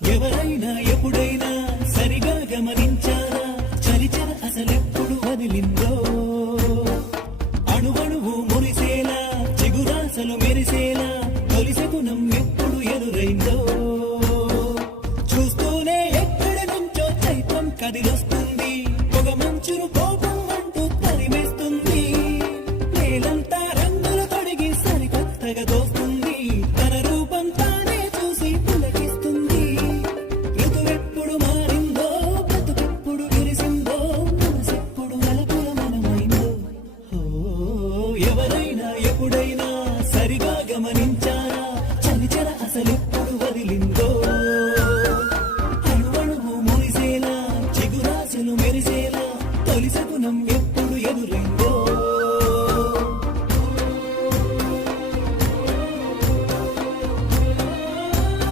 ఎవరైనా ఎప్పుడైనా సరిగా గమనించారా చలిచర అసలెప్పుడు వదిలిందో అణువణువు మురిసేలా చిగురాసలు మెరిసేలా తొలిసెగుణం ఎప్పుడు ఎదురైందో చూస్తూనే ఎక్కడి నుంచో చైత్రం కదిలొస్తుంది పొగ మంచును కోపం అంటూ తరిమేస్తుంది నేలంతా రంగులు తొడిగి సరికొత్తగా దోస్తుంది తన రూపం తానే చూసి పులకిస్తుంది ఋతువెప్పుడు మారిందో బ్రతుకెప్పుడు విరిసిందో మనసెప్పుడు నలుపుల మనమైందో ఎవరైనా ఎప్పుడైనా సరిగా గమనించారా చలిచర అసలెప్పుడు వదిలిందో